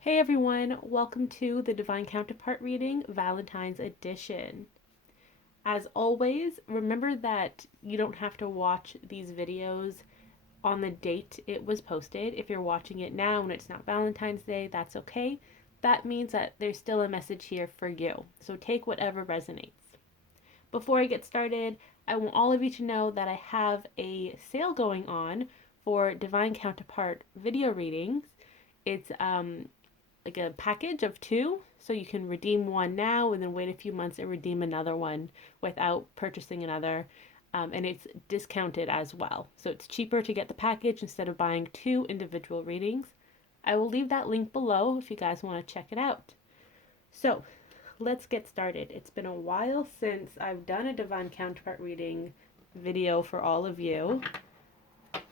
Hey everyone, welcome to the Divine Counterpart reading, Valentine's edition. As always, remember that you don't have to watch these videos on the date it was posted. If you're watching it now and it's not Valentine's Day, that's okay. That means that there's still a message here for you. So take whatever resonates. Before I get started, I want all of you to know that I have a sale going on for Divine Counterpart video readings. It's like a package of two, so you can redeem one now and then wait a few months and redeem another one without purchasing another. And it's discounted as well, so it's cheaper to get the package instead of buying two individual readings. I will leave that link below if you guys want to check it out. So let's get started. It's been a while since I've done a Divine Counterpart reading video for all of you.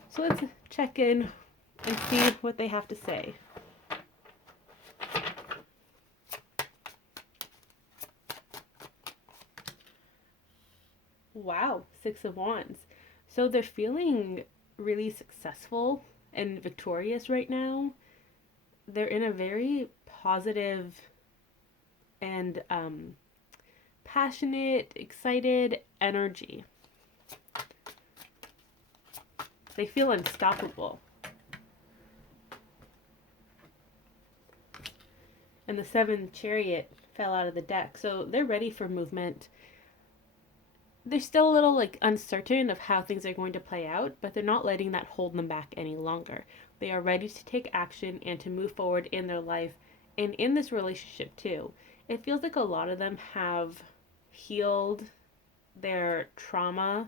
So let's check in and see what they have to say. Wow, Six of Wands. So they're feeling really successful and victorious right now. They're in a very positive and passionate, excited energy. They feel unstoppable. And the Seventh Chariot fell out of the deck. So they're ready for movement. They're still a little uncertain of how things are going to play out, but they're not letting that hold them back any longer. They are ready to take action and to move forward in their life and in this relationship too. It feels like a lot of them have healed their trauma,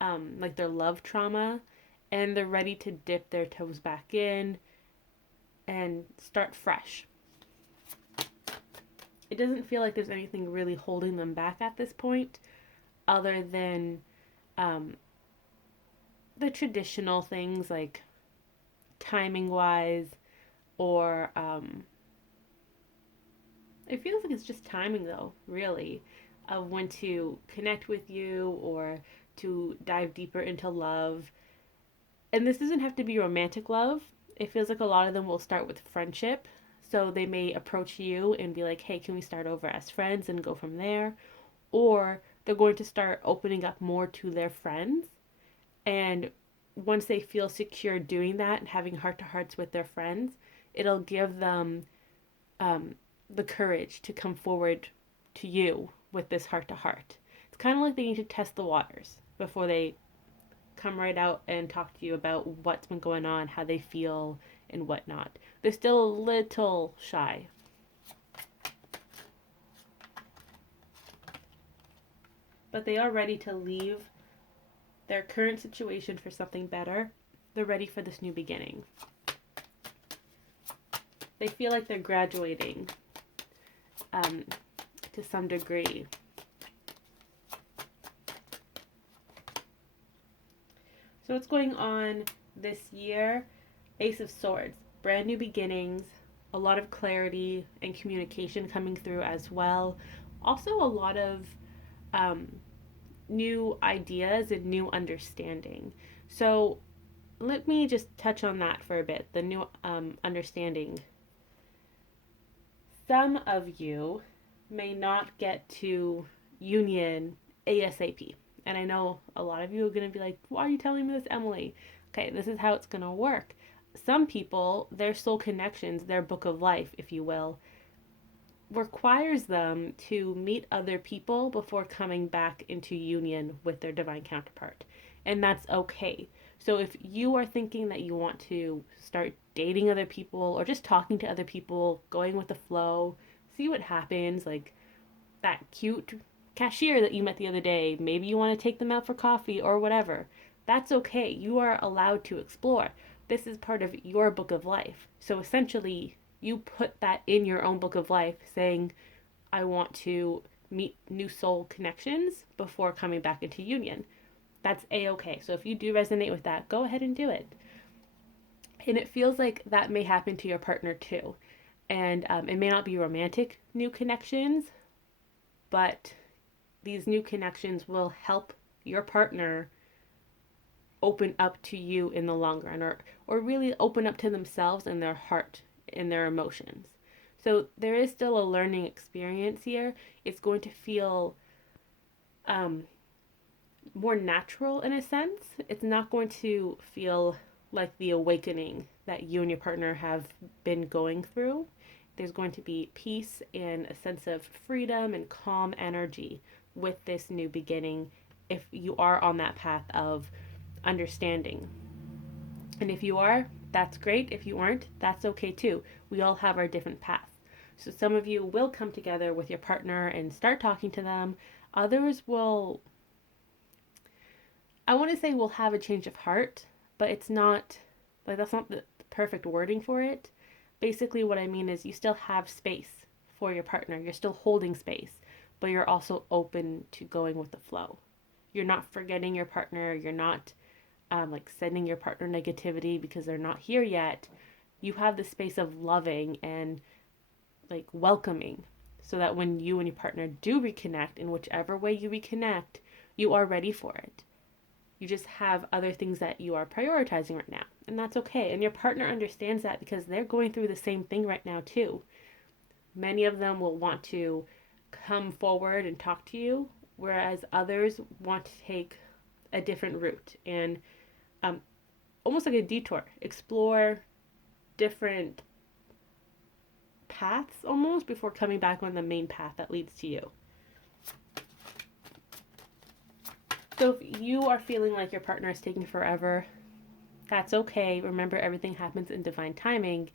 like their love trauma, and they're ready to dip their toes back in and start fresh. It doesn't feel like there's anything really holding them back at this point other than um, the traditional things like timing wise, or it feels like it's just timing though, really, of when to connect with you or to dive deeper into love. And this doesn't have to be romantic love. It feels like a lot of them will start with friendship. So they may approach you and be like, hey, can we start over as friends and go from there? Or they're going to start opening up more to their friends. And once they feel secure doing that and having heart to hearts with their friends, it'll give them um, the courage to come forward to you with this heart to heart. It's kind of like they need to test the waters before they come right out and talk to you about what's been going on, how they feel, and whatnot. They're still a little shy. But they are ready to leave their current situation for something better. They're ready for this new beginning. They feel like they're graduating um, to some degree. So what's going on this year? Ace of Swords, brand new beginnings, a lot of clarity and communication coming through as well. Also a lot of um, new ideas and new understanding. So let me just touch on that for a bit, the new understanding. Some of you may not get to union ASAP. And I know a lot of you are going to be like, why are you telling me this, Emily? Okay, this is how it's going to work. Some people, their soul connections, their book of life, if you will, requires them to meet other people before coming back into union with their divine counterpart. And that's okay. So if you are thinking that you want to start dating other people or just talking to other people, going with the flow, see what happens, like that cute cashier that you met the other day, maybe you want to take them out for coffee or whatever. That's okay. You are allowed to explore. This is part of your book of life. So essentially, you put that in your own book of life saying, I want to meet new soul connections before coming back into union. That's a-okay. So if you do resonate with that, go ahead and do it. And it feels like that may happen to your partner too. And it may not be romantic new connections, but these new connections will help your partner open up to you in the long run, or really open up to themselves and their heart and their emotions. So there is still a learning experience here. It's going to feel um, more natural in a sense. It's not going to feel like the awakening that you and your partner have been going through. There's going to be peace and a sense of freedom and calm energy with this new beginning if you are on that path of understanding. And if you are, that's great. If you aren't, that's okay too. We all have our different paths. So some of you will come together with your partner and start talking to them. Others will, I want to say, will have a change of heart, but it's not, like, that's not the perfect wording for it. Basically, what I mean is you still have space for your partner. You're still holding space, but you're also open to going with the flow. You're not forgetting your partner. You're not like sending your partner negativity because they're not here yet. You have the space of loving and like welcoming so that when you and your partner do reconnect, in whichever way you reconnect, you are ready for it. You just have other things that you are prioritizing right now, and that's okay. And your partner understands that because they're going through the same thing right now too. Many of them will want to come forward and talk to you, whereas others want to take a different route and um, almost like a detour, explore different paths almost before coming back on the main path that leads to you. So if you are feeling like your partner is taking forever, that's okay. Remember, everything happens in divine timing.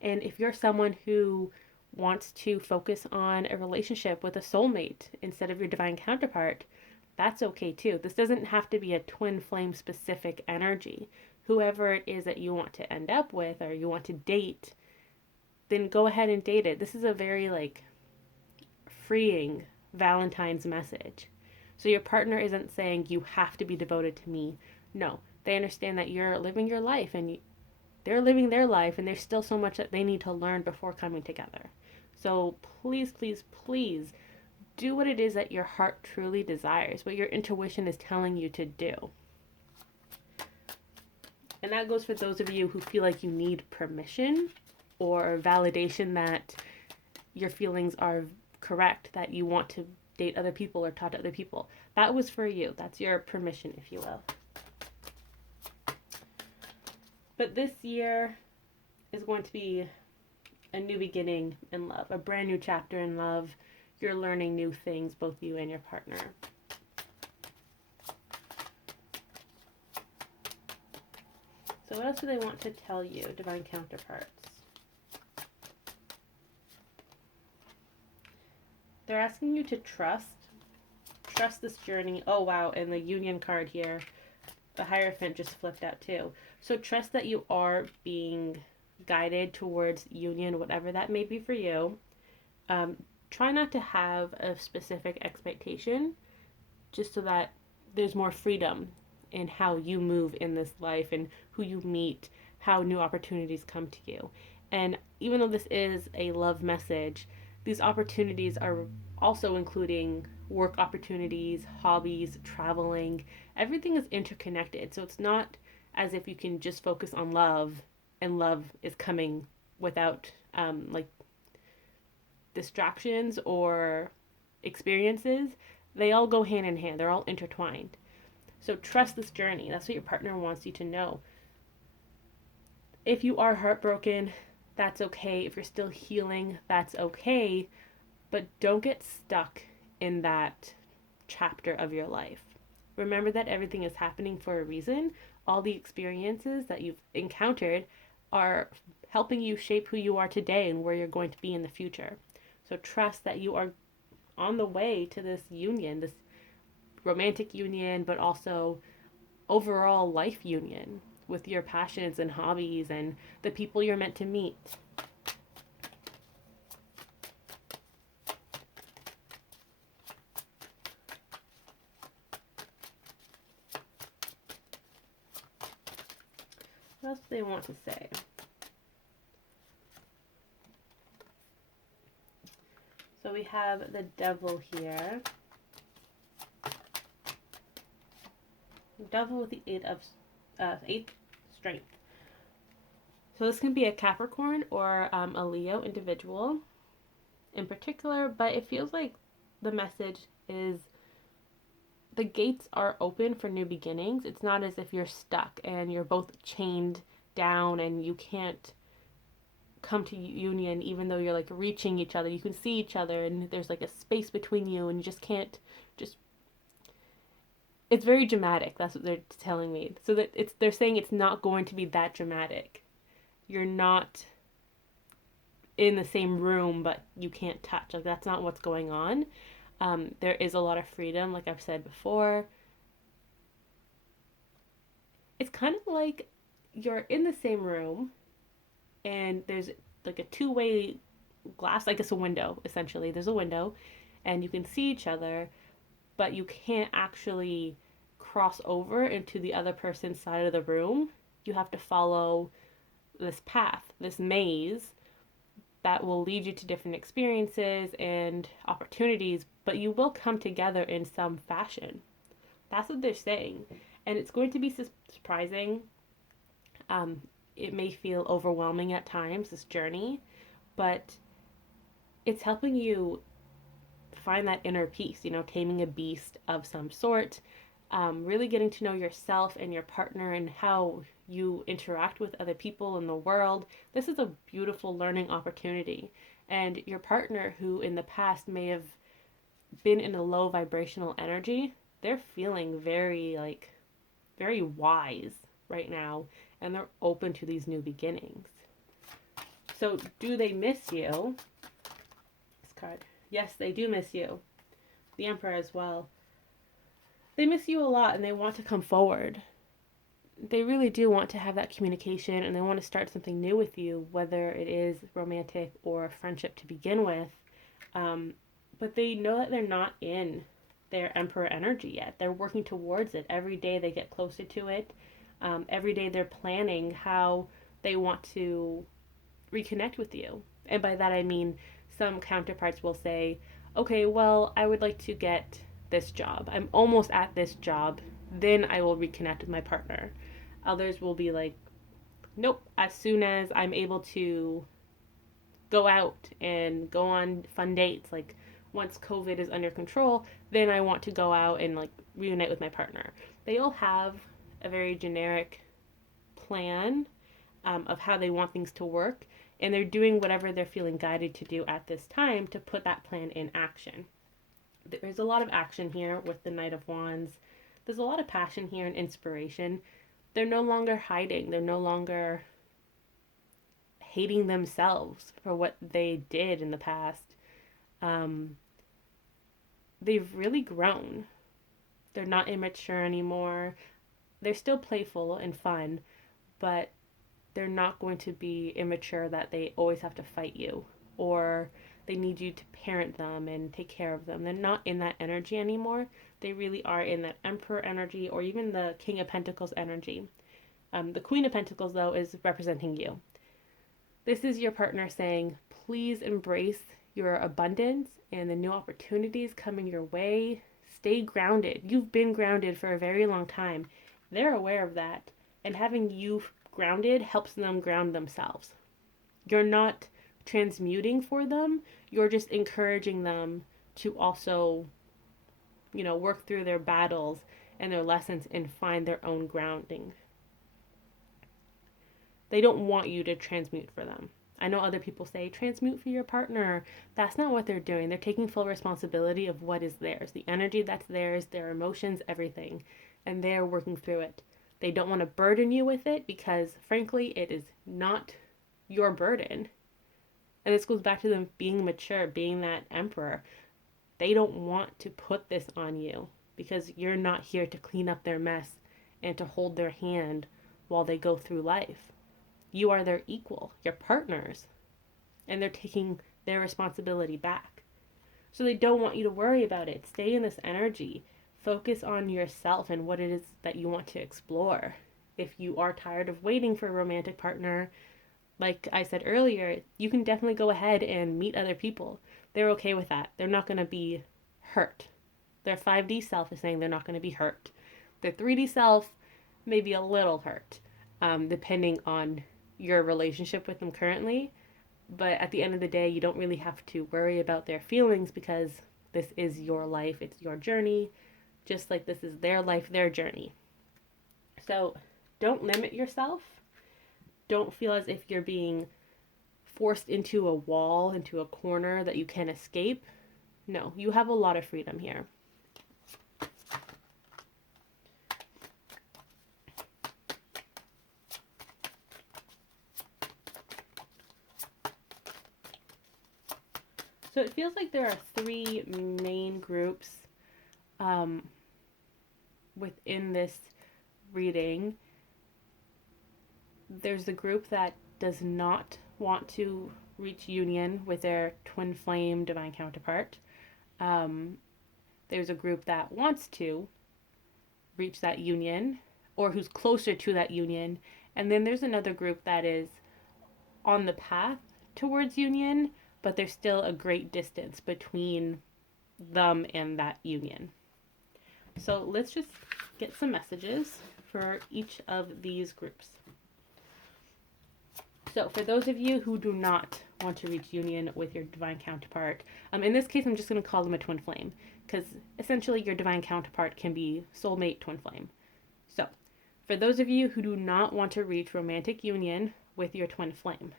And if you're someone who wants to focus on a relationship with a soulmate instead of your divine counterpart, that's okay too. This doesn't have to be a twin flame specific energy. Whoever it is that you want to end up with or you want to date, then go ahead and date it. This is a very like freeing Valentine's message. So your partner isn't saying you have to be devoted to me. No, they understand that you're living your life and they're living their life and there's still so much that they need to learn before coming together. So please, please, please do what it is that your heart truly desires, what your intuition is telling you to do. And that goes for those of you who feel like you need permission or validation that your feelings are correct, that you want to date other people or talk to other people. That was for you. That's your permission, if you will. But this year is going to be a new beginning in love, a brand new chapter in love. You're learning new things, both you and your partner. So what else do they want to tell you, divine counterparts? They're asking you to trust this journey. Oh wow, and the union card here, the Hierophant just flipped out too. So trust that you are being guided towards union, whatever that may be for you. Try not to have a specific expectation, just so that there's more freedom in how you move in this life and who you meet, how new opportunities come to you. And even though this is a love message, these opportunities are also including work opportunities, hobbies, traveling. Everything is interconnected. So it's not as if you can just focus on love and love is coming without like distractions or experiences. They all go hand in hand. They're all intertwined. So trust this journey. That's what your partner wants you to know. If you are heartbroken, that's okay. If you're still healing, that's okay. But don't get stuck in that chapter of your life. Remember that everything is happening for a reason. All the experiences that you've encountered are helping you shape who you are today and where you're going to be in the future. So trust that you are on the way to this union, this romantic union, but also overall life union with your passions and hobbies and the people you're meant to meet. What else do they want to say? So we have the Devil here. Devil with the eighth strength. So this can be a Capricorn or a Leo individual. in particular, but it feels like the message is the gates are open for new beginnings. It's not as if you're stuck and you're both chained down and you can't come to union even though you're like reaching each other. You can see each other and there's like a space between you and you just can't just it's very dramatic. That's what they're telling me. So that it's they're saying it's not going to be that dramatic. You're not in the same room but you can't touch. Like that's not what's going on. There is a lot of freedom, like I've said before. It's kind of like you're in the same room and there's like a two-way glass, I guess a window, essentially. There's a window and you can see each other, but you can't actually cross over into the other person's side of the room. You have to follow this path, this maze that will lead you to different experiences and opportunities, but you will come together in some fashion. That's what they're saying. And it's going to be surprising. Um, it may feel overwhelming at times, this journey, but it's helping you find that inner peace, taming a beast of some sort, really getting to know yourself and your partner and how you interact with other people in the world. This is a beautiful learning opportunity. And your partner, who in the past may have been in a low vibrational energy, they're feeling very wise right now and they're open to these new beginnings. So, do they miss you? This card. Yes, they do miss you. The Emperor as well. They miss you a lot and they want to come forward. They really do want to have that communication and they want to start something new with you, whether it is romantic or friendship to begin with. But they know that they're not in their Emperor energy yet. They're working towards it. Every day they get closer to it. Every day they're planning how they want to reconnect with you. And by that I mean some counterparts will say, okay, well, I would like to get this job. I'm almost at this job. Then I will reconnect with my partner. Others will be like, nope, as soon as I'm able to go out and go on fun dates, like once COVID is under control, then I want to go out and like reunite with my partner. They all have a very generic plan of how they want things to work, and they're doing whatever they're feeling guided to do at this time to put that plan in action. There's a lot of action here with the Knight of Wands. There's a lot of passion here and inspiration. They're no longer hiding. They're no longer hating themselves for what they did in the past. They've really grown. They're not immature anymore. They're still playful and fun, but they're not going to be immature that they always have to fight you or they need you to parent them and take care of them. They're not in that energy anymore. They really are in that Emperor energy or even the King of Pentacles energy. The Queen of Pentacles, though, is representing you. This is your partner saying, please embrace your abundance and the new opportunities coming your way. Stay grounded. You've been grounded for a very long time. They're aware of that. And having you grounded helps them ground themselves. You're not transmuting for them. You're just encouraging them to also, work through their battles and their lessons and find their own grounding. They don't want you to transmute for them. I know other people say, transmute for your partner. That's not what they're doing. They're taking full responsibility of what is theirs, the energy that's theirs, their emotions, everything, and they're working through it. They don't want to burden you with it because, frankly, it is not your burden. And this goes back to them being mature, being that emperor. They don't want to put this on you because you're not here to clean up their mess and to hold their hand while they go through life. You are their equal, your partners, and they're taking their responsibility back. So they don't want you to worry about it. Stay in this energy. Focus on yourself and what it is that you want to explore. If you are tired of waiting for a romantic partner, like I said earlier, you can definitely go ahead and meet other people. They're okay with that. They're not going to be hurt. Their 5D self is saying they're not going to be hurt. Their 3D self may be a little hurt, depending on your relationship with them currently. But at the end of the day, you don't really have to worry about their feelings because this is your life, it's your journey, just like this is their life, their journey. So don't limit yourself. Don't feel as if you're being forced into a wall, into a corner that you can't escape. No, you have a lot of freedom here. So it feels like there are three main groups um, within this reading. There's the group that does not want to reach union with their twin flame divine counterpart. Um, there's a group that wants to reach that union or who's closer to that union. And then there's another group that is on the path towards union, but there's still a great distance between them and that union. So let's just get some messages for each of these groups. So for those of you who do not want to reach union with your divine counterpart, in this case, I'm just going to call them a twin flame because essentially your divine counterpart can be soulmate twin flame. So for those of you who do not want to reach romantic union with your twin flame,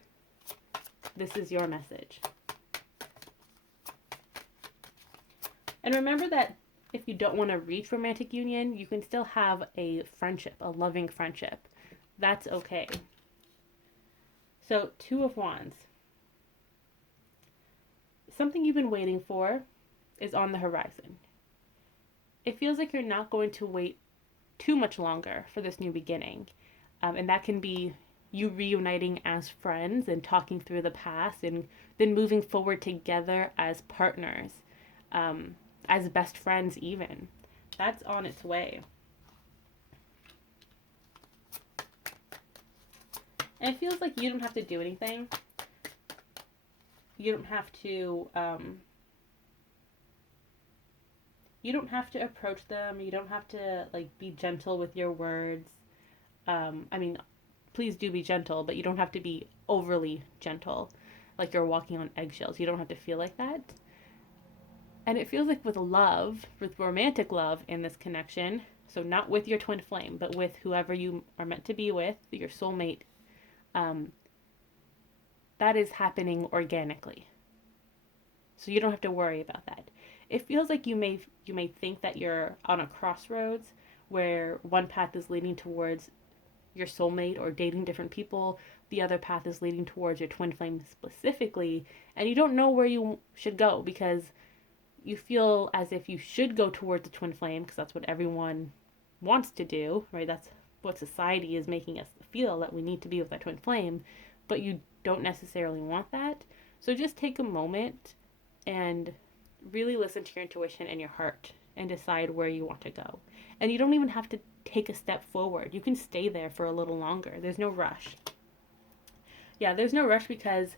this is your message. And remember that if you don't want to reach romantic union, you can still have a friendship, a loving friendship. That's okay. So, Two of Wands. Something you've been waiting for is on the horizon. It feels like you're not going to wait too much longer for this new beginning. And that can be you reuniting as friends and talking through the past and then moving forward together as partners, as best friends even. That's on its way. And it feels like you don't have to do anything. You don't have to approach them. You don't have to be gentle with your words. Please do be gentle, but you don't have to be overly gentle, like you're walking on eggshells. You don't have to feel like that. And it feels like with love, with romantic love in this connection, so not with your twin flame, but with whoever you are meant to be with, your soulmate, that is happening organically. So you don't have to worry about that. It feels like you may think that you're on a crossroads where one path is leading towards your soulmate or dating different people, the other path is leading towards your twin flame specifically, and you don't know where you should go because you feel as if you should go towards the twin flame because that's what everyone wants to do, right? That's what society is making us feel, that we need to be with that twin flame, but you don't necessarily want that. So just take a moment and really listen to your intuition and your heart and decide where you want to go. And you don't even have to take a step forward. You can stay there for a little longer. There's no rush. Yeah, there's no rush because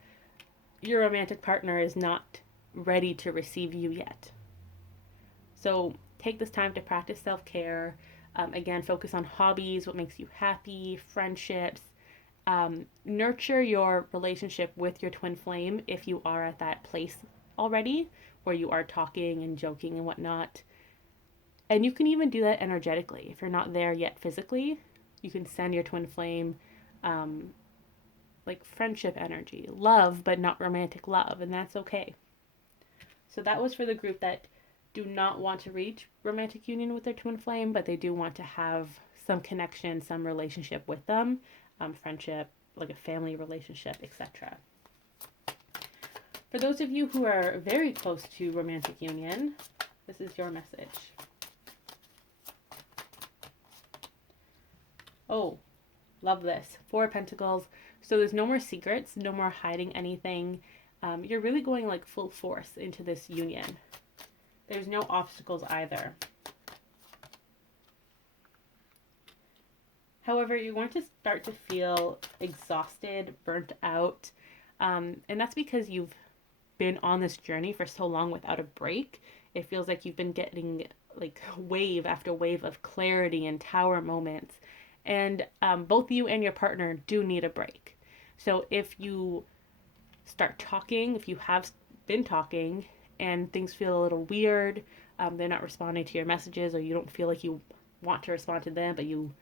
your romantic partner is not ready to receive you yet. So take this time to practice self-care. Again, focus on hobbies, what makes you happy, friendships. Nurture your relationship with your twin flame if you are at that place already where you are talking and joking and whatnot. And you can even do that energetically. If you're not there yet physically, you can send your twin flame friendship energy, love, but not romantic love, and that's okay. So that was for the group that do not want to reach romantic union with their twin flame, but they do want to have some connection, some relationship with them, friendship, like a family relationship, etc. For those of you who are very close to romantic union, this is your message. Oh, love this. Four of Pentacles. So there's no more secrets, no more hiding anything. You're really going full force into this union. There's no obstacles either. However, you're going to start to feel exhausted, burnt out, and that's because you've been on this journey for so long without a break. It feels like you've been getting wave after wave of clarity and tower moments, and both you and your partner do need a break. So if you start talking. If you have been talking and things feel a little weird, they're not responding to your messages, or you don't feel like you want to respond to them, but you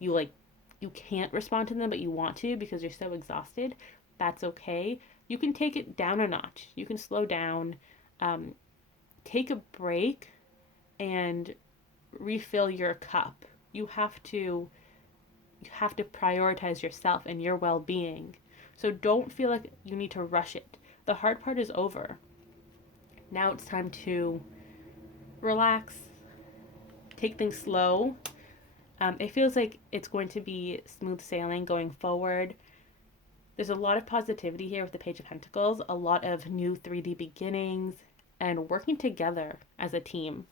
like you can't respond to them, but you want to because you're so exhausted. That's okay. You can take it down a notch. You can slow down, um, take a break, and refill your cup. You have to prioritize yourself and your well-being. So don't feel like you need to rush it. The hard part is over. Now it's time to relax, take things slow. It feels like it's going to be smooth sailing going forward. There's a lot of positivity here with the Page of Pentacles, a lot of new 3D beginnings, and working together as a team.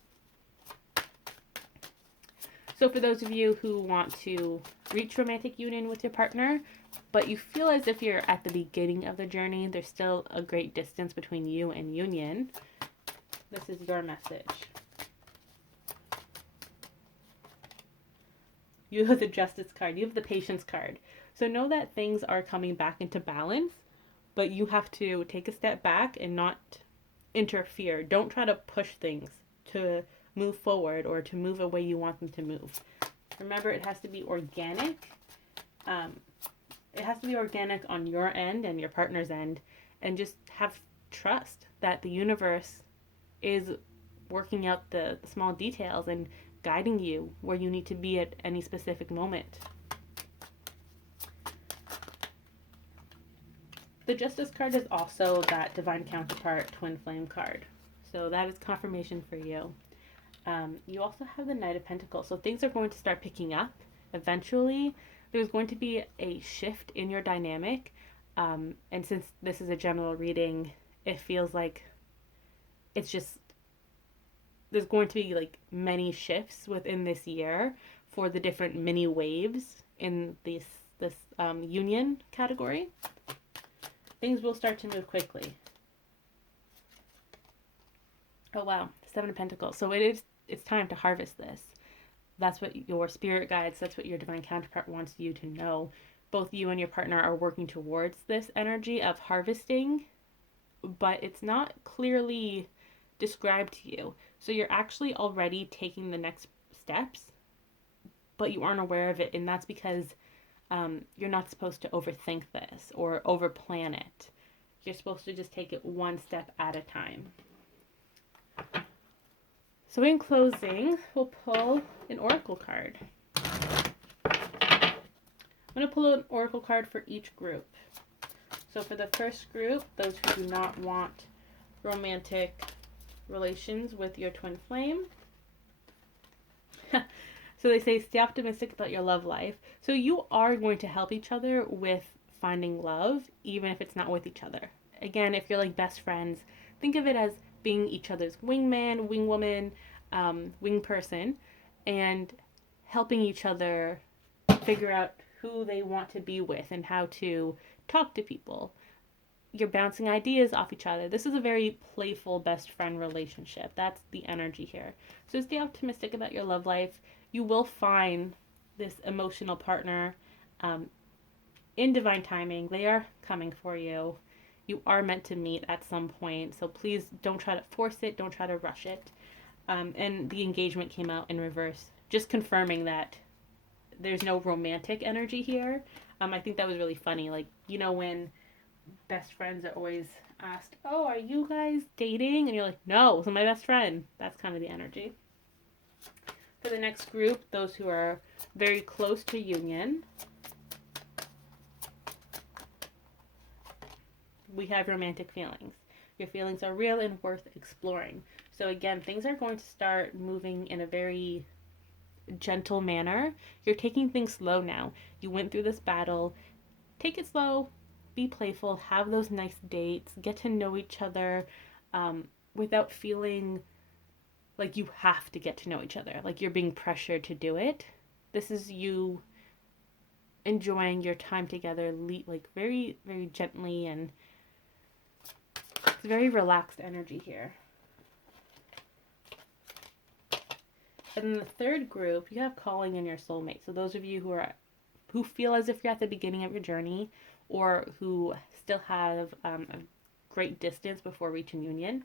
So for those of you who want to reach romantic union with your partner, but you feel as if you're at the beginning of the journey, there's still a great distance between you and union, this is your message. You have the Justice card. You have the Patience card. So know that things are coming back into balance, but you have to take a step back and not interfere. Don't try to push things to move forward or to move a way you want them to move. Remember, it has to be organic. It has to be organic on your end and your partner's end, and just have trust that the universe is working out the small details and guiding you where you need to be at any specific moment. The Justice card is also that Divine Counterpart Twin Flame card. So that is confirmation for you. You also have the Knight of Pentacles. So things are going to start picking up. Eventually, there's going to be a shift in your dynamic. And since this is a general reading, it feels like it's just, there's going to be like many shifts within this year for the different mini waves in this union category. Things will start to move quickly. Oh wow, Seven of Pentacles. So it's time to harvest this. That's what your spirit guides, that's what your divine counterpart wants you to know. Both you and your partner are working towards this energy of harvesting, but it's not clearly described to you. So you're actually already taking the next steps, but you aren't aware of it, and that's because you're not supposed to overthink this or overplan it. You're supposed to just take it one step at a time. So in closing, we'll pull an oracle card. I'm going to pull an oracle card for each group. So for the first group, those who do not want romantic relations with your twin flame. So they say, stay optimistic about your love life. So you are going to help each other with finding love, even if it's not with each other. Again, if you're like best friends, think of it as being each other's wingman, wingwoman, wing person, and helping each other figure out who they want to be with and how to talk to people. You're bouncing ideas off each other. This is a very playful best friend relationship. That's the energy here. So stay optimistic about your love life. You will find this emotional partner in divine timing. They are coming for you. You are meant to meet at some point. So please don't try to force it. Don't try to rush it. And the engagement came out in reverse, just confirming that there's no romantic energy here. I think that was really funny. Like, you know, when best friends are always asked, oh, are you guys dating? And you're like, no, it's my best friend. That's kind of the energy. For the next group, those who are very close to union, we have romantic feelings. Your feelings are real and worth exploring. So again, things are going to start moving in a very gentle manner. You're taking things slow now. You went through this battle. Take it slow. Be playful. Have those nice dates. Get to know each other without feeling like you have to get to know each other. Like you're being pressured to do it. This is you enjoying your time together, like very, very gently, and it's very relaxed energy here. And in the third group, you have calling in your soulmate. So those of you who feel as if you're at the beginning of your journey, or who still have a great distance before reaching union,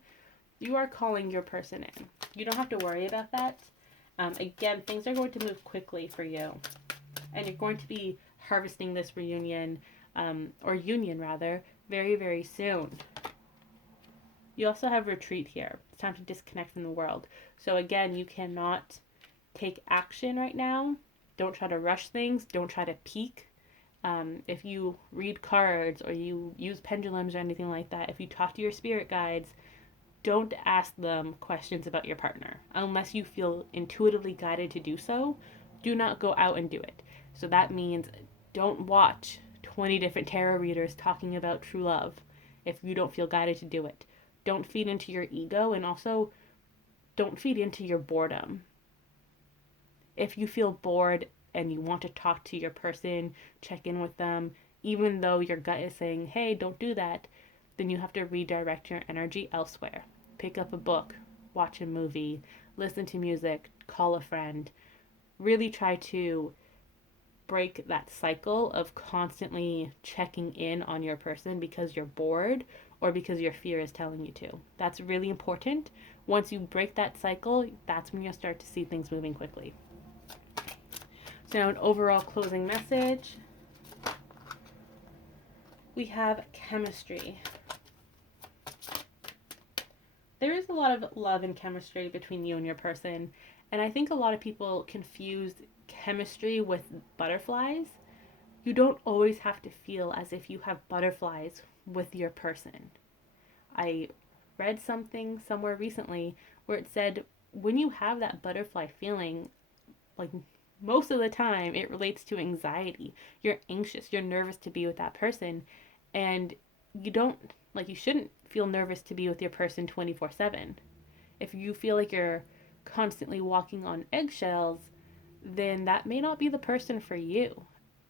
you are calling your person in. You don't have to worry about that. Again, things are going to move quickly for you, and you're going to be harvesting this reunion, or union rather, very, very soon. You also have retreat here. It's time to disconnect from the world. So again, you cannot take action right now. Don't try to rush things. Don't try to peek. If you read cards or you use pendulums or anything like that, if you talk to your spirit guides, don't ask them questions about your partner unless you feel intuitively guided to do so. Do not go out and do it. So that means don't watch 20 different tarot readers talking about true love if you don't feel guided to do it. Don't feed into your ego, and also don't feed into your boredom. If you feel bored and you want to talk to your person, check in with them, even though your gut is saying, hey, don't do that, then you have to redirect your energy elsewhere. Pick up a book, watch a movie, listen to music, call a friend. Really try to break that cycle of constantly checking in on your person because you're bored or because your fear is telling you to. That's really important. Once you break that cycle, that's when you'll start to see things moving quickly. So now an overall closing message. We have chemistry. There is a lot of love and chemistry between you and your person, and I think a lot of people confuse chemistry with butterflies. You don't always have to feel as if you have butterflies with your person. I read something somewhere recently where it said when you have that butterfly feeling, like most of the time it relates to anxiety. You're anxious, you're nervous to be with that person, and you shouldn't feel nervous to be with your person 24/7. If you feel like you're constantly walking on eggshells, then that may not be the person for you.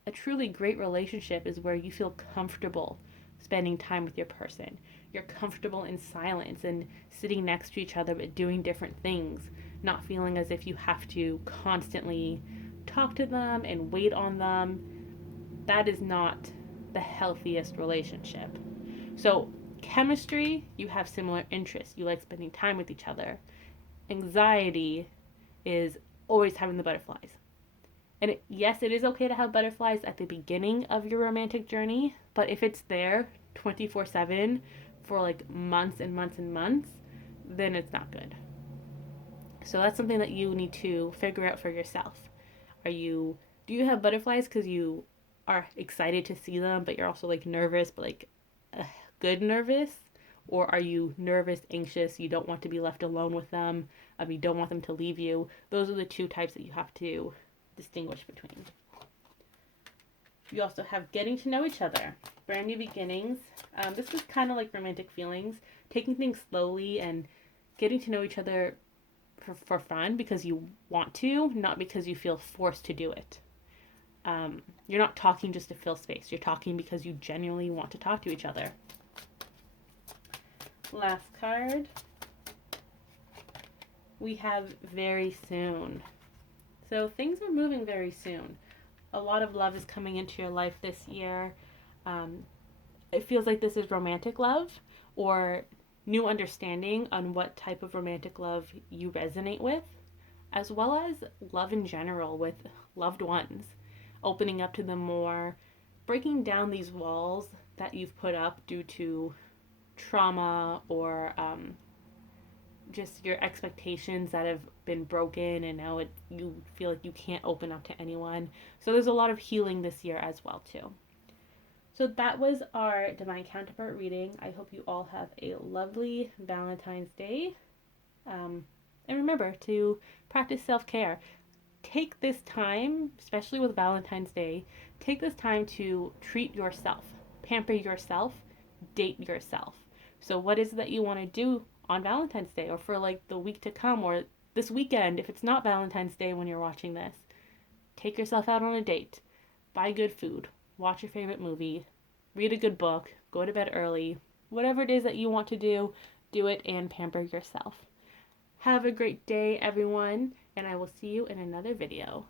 A truly great relationship is where you feel comfortable spending time with your person. You're comfortable in silence and sitting next to each other but doing different things, not feeling as if you have to constantly talk to them and wait on them. That is not the healthiest relationship. So, chemistry, you have similar interests. You like spending time with each other. Anxiety is always having the butterflies. And yes, it is okay to have butterflies at the beginning of your romantic journey, but if it's there 24/7 for like months and months and months, then it's not good. So that's something that you need to figure out for yourself. Do you have butterflies because you are excited to see them, but you're also like nervous, but like good nervous? Or are you nervous, anxious, you don't want to be left alone with them, you don't want them to leave you? Those are the two types that you have to distinguish between. You also have getting to know each other, brand new beginnings. This is kind of like romantic feelings, taking things slowly and getting to know each other for fun because you want to, not because you feel forced to do it. You're not talking just to fill space. You're talking because you genuinely want to talk to each other. Last card. We have very soon. So things are moving very soon. A lot of love is coming into your life this year. It feels like this is romantic love or new understanding on what type of romantic love you resonate with, as well as love in general with loved ones, opening up to them more, breaking down these walls that you've put up due to trauma or just your expectations that have been broken, and now you feel like you can't open up to anyone. So there's a lot of healing this year as well too. So that was our Divine Counterpart reading. I hope you all have a lovely Valentine's Day. And remember to practice self-care. Take this time, especially with Valentine's Day, take this time to treat yourself, pamper yourself, date yourself. So what is it that you want to do on Valentine's Day or for like the week to come or this weekend if it's not Valentine's Day when you're watching this? Take yourself out on a date. Buy good food. Watch your favorite movie. Read a good book. Go to bed early. Whatever it is that you want to do it and pamper yourself. Have a great day, everyone, and I will see you in another video.